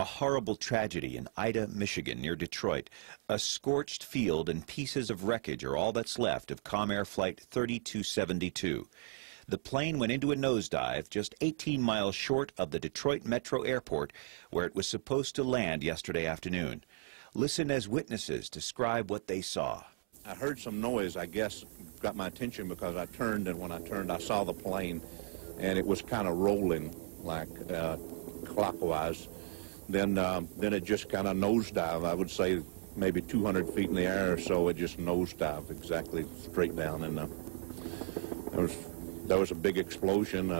A horrible tragedy in Ida, Michigan, near Detroit. A scorched field and pieces of wreckage are all that's left of Comair Flight 3272. The plane went into a nosedive just 18 miles short of the Detroit Metro Airport, where it was supposed to land yesterday afternoon. Listen as witnesses describe what they saw. I heard some noise, I guess, got my attention because I turned, and when I turned, I saw the plane, and it was kind of rolling like clockwise. Then it just kind of nosedived. I would say maybe 200 feet in the air or so. It just nosedived exactly straight down, and there was a big explosion.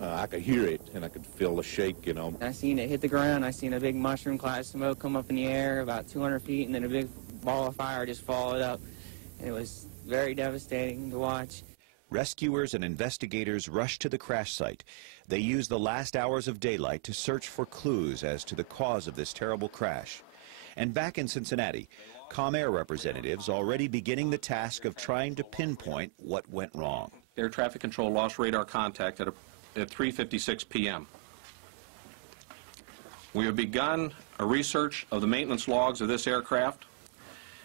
I could hear it, and I could feel the shake, you know. I seen it hit the ground. I seen a big mushroom cloud of smoke come up in the air about 200 feet, and then a big ball of fire just followed up. And it was very devastating to watch. Rescuers and investigators rushed to the crash site. They used the last hours of daylight to search for clues as to the cause of this terrible crash. And back in Cincinnati, Comair representatives already beginning the task of trying to pinpoint what went wrong. Air traffic control lost radar contact at 3:56 p.m. We have begun a research of the maintenance logs of this aircraft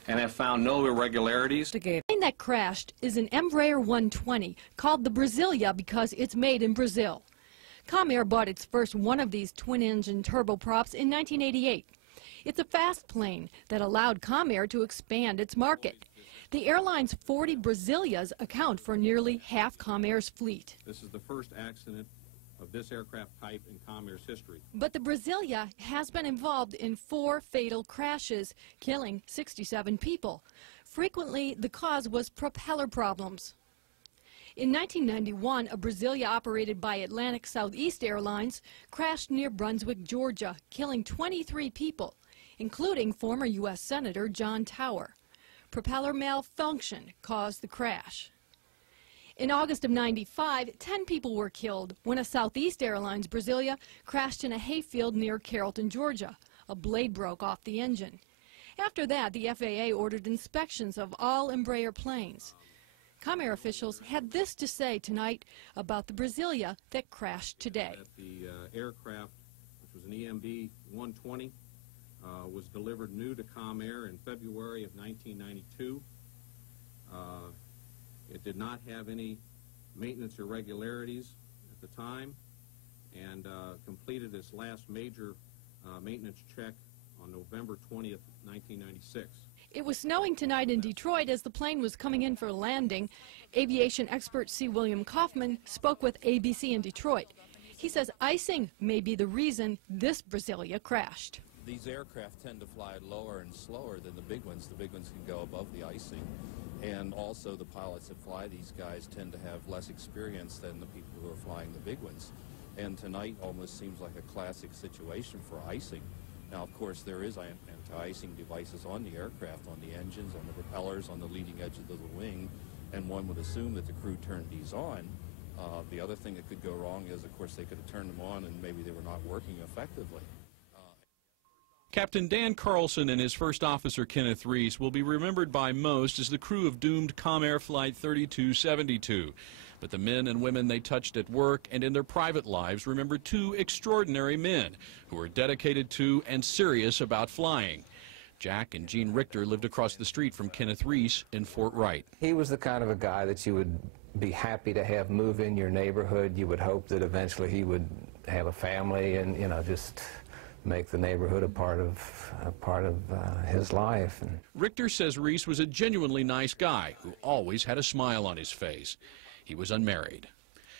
and have found no irregularities. The plane that crashed is an Embraer 120 called the Brasilia because it's made in Brazil. Comair bought its first one of these twin-engine turboprops in 1988. It's a fast plane that allowed Comair to expand its market. The airline's 40 Brasilias account for nearly half Comair's fleet. This is the first accident of this aircraft type in Comair's history. But the Brasilia has been involved in 4 fatal crashes, killing 67 people. Frequently, the cause was propeller problems. In 1991, a Brasilia operated by Atlantic Southeast Airlines crashed near Brunswick, Georgia, killing 23 people, including former U.S. Senator John Tower. Propeller malfunction caused the crash. In August of '95, 10 people were killed when a Southeast Airlines Brasilia crashed in a hayfield near Carrollton, Georgia. A blade broke off the engine. After that, the FAA ordered inspections of all Embraer planes. Comair officials had this to say tonight about the Brasilia that crashed today. The aircraft, which was an EMB 120, was delivered new to Comair in February of 1992. It did not have any maintenance irregularities at the time, and completed its last major maintenance check on November 20th, 1996. It was snowing tonight in Detroit as the plane was coming in for a landing. Aviation expert C. William Kaufman spoke with ABC in Detroit. He says icing may be the reason this Brasilia crashed. These aircraft tend to fly lower and slower than the big ones. The big ones can go above the icing. And also the pilots that fly these guys tend to have less experience than the people who are flying the big ones. And tonight almost seems like a classic situation for icing. Now, of course, there is anti-icing devices on the aircraft, on the engines, on the propellers, on the leading edges of the wing, and one would assume that the crew turned these on. The other thing that could go wrong is, of course, they could have turned them on and maybe they were not working effectively. Captain Dan Carlson and his first officer Kenneth Reese will be remembered by most as the crew of doomed Comair Flight 3272. But the men and women they touched at work and in their private lives remember 2 extraordinary men who were dedicated to and serious about flying. Jack and Gene Richter lived across the street from Kenneth Reese in Fort Wright. He was the kind of a guy that you would be happy to have move in your neighborhood. You would hope that eventually he would have a family and, you know, just make the neighborhood a part of his life. And Richter says Reese was a genuinely nice guy who always had a smile on his face. He was unmarried.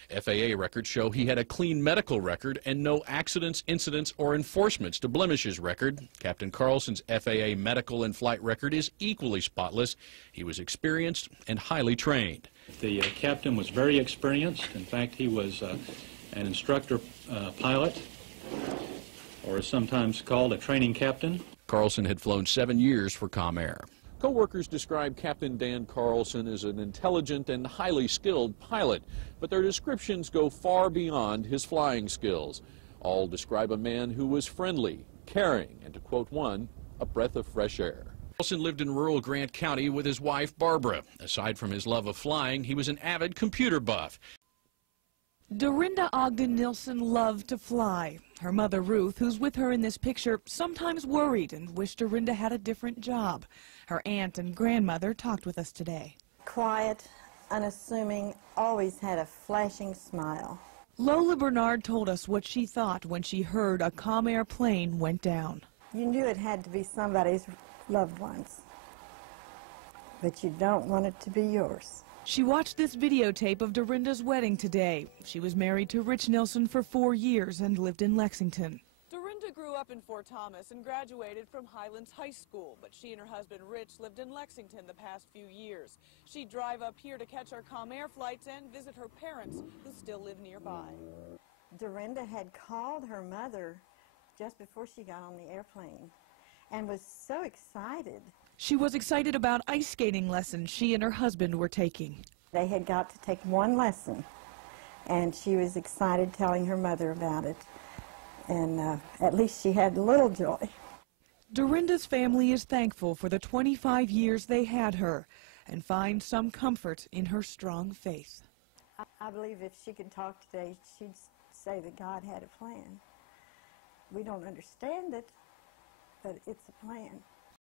FAA records show he had a clean medical record and no accidents, incidents, or enforcements to blemish his record. Captain Carlson's FAA medical and flight record is equally spotless. He was experienced and highly trained. The captain was very experienced. In fact, he was an instructor pilot, or is sometimes called a training captain. Carlson had flown 7 years for Comair. Co-workers describe Captain Dan Carlson as an intelligent and highly skilled pilot, but their descriptions go far beyond his flying skills. All describe a man who was friendly, caring, and to quote one, a breath of fresh air. Carlson lived in rural Grant County with his wife Barbara. Aside from his love of flying, he was an avid computer buff. Dorinda Ogden Nilsson loved to fly. Her mother, Ruth, who's with her in this picture, sometimes worried and wished Dorinda had a different job. Her aunt and grandmother talked with us today. Quiet, unassuming, always had a flashing smile. Lola Bernard told us what she thought when she heard a Comair plane went down. You knew it had to be somebody's loved ones, but you don't want it to be yours. She watched this videotape of Dorinda's wedding today. She was married to Rich Nilsson for 4 years and lived in Lexington. Dorinda grew up in Fort Thomas and graduated from Highlands High School, but she and her husband Rich lived in Lexington the past few years. She'd drive up here to catch our Comair flights and visit her parents, who still live nearby. Dorinda had called her mother just before she got on the airplane and was so excited. She was excited about ice skating lessons she and her husband were taking. They had got to take one lesson, and she was excited telling her mother about it. And at least she had a little joy. Dorinda's family is thankful for the 25 years they had her and finds some comfort in her strong faith. I believe if she could talk today, she'd say that God had a plan. We don't understand it, but it's a plan.